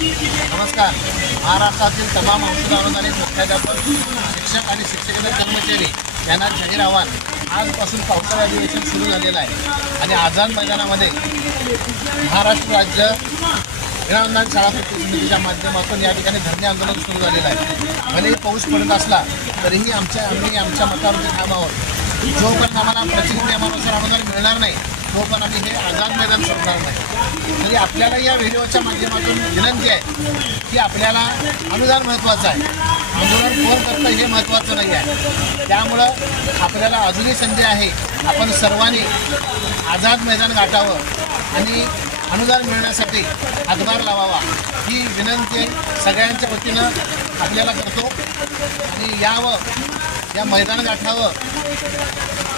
नमस्कार. महाराष्ट्रातील तमाम औषधावर आणि मुख्याध्यापक शिक्षक आणि शिक्षकेतर कर्मचारी यांना जाहीर आव्हान. आजपासून पावसाळी अधिवेशन सुरू झालेलं आहे. आणि आझाद मैदानामध्ये महाराष्ट्र राज्य विनाअनुदान शाळा समितीच्या माध्यमातून या ठिकाणी धरणे आंदोलन सुरू झालेलं आहे. भलेही पाऊस पडत असला तरीही आमच्या आम्ही आमच्या मतावरती कामावर आहोत. जोपर्यंत आम्हाला प्रचलित नियमानुसार अनुदान मिळणार नाही हो, तोपर्यंत आम्ही हे आझाद मैदान सोडणार नाही. तरी आपल्याला या व्हिडिओच्या माध्यमातून विनंती आहे की आपल्याला अनुदान महत्त्वाचं आहे. आंदोलन कोण करतं हे महत्त्वाचं नाही आहे. त्यामुळं आपल्याला अजूनही संधी आहे. आपण सर्वांनी आझाद मैदान गाठावं आणि अनुदान मिळण्यासाठी हातभार लावावा. ही विनंती सगळ्यांच्या वतीनं आपल्याला करतो. आणि यावं या मैदान गाठावं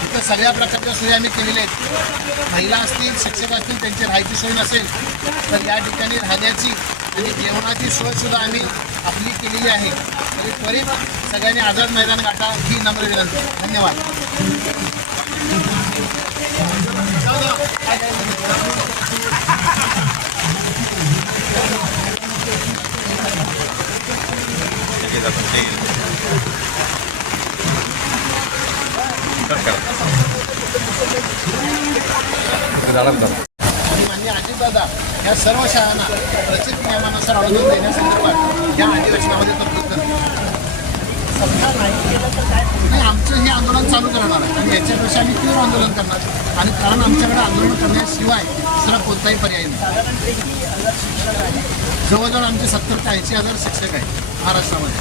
इथं सगळ्या प्रकारच्या सोयी आम्ही केलेल्या आहेत. महिला असतील शिक्षक असतील त्यांची राहायची सोय नसेल तर या ठिकाणी राहण्याची आणि जेवणाची सोयसुद्धा आम्ही आपली केलेली आहे. तरी त्वरित सगळ्यांनी आझाद मैदान गाठा ही नम्र विनंती. धन्यवाद. आणि मान्य अजितदादा या सर्व शाळांना प्रचित नियमानुसार अनुदान देण्यासंदर्भात या अधिवेशनामध्ये तरतूद करतात नाही आमचं हे आंदोलन चालू करणार आहे. आणि याच्यापेक्षा आम्ही तीव्र आंदोलन करणार. आणि कारण आमच्याकडे आंदोलन करण्याशिवाय दुसरा कोणताही पर्याय नाही. जवळजवळ आमचे सत्तर ते ऐंशी हजार शिक्षक आहेत महाराष्ट्रामध्ये.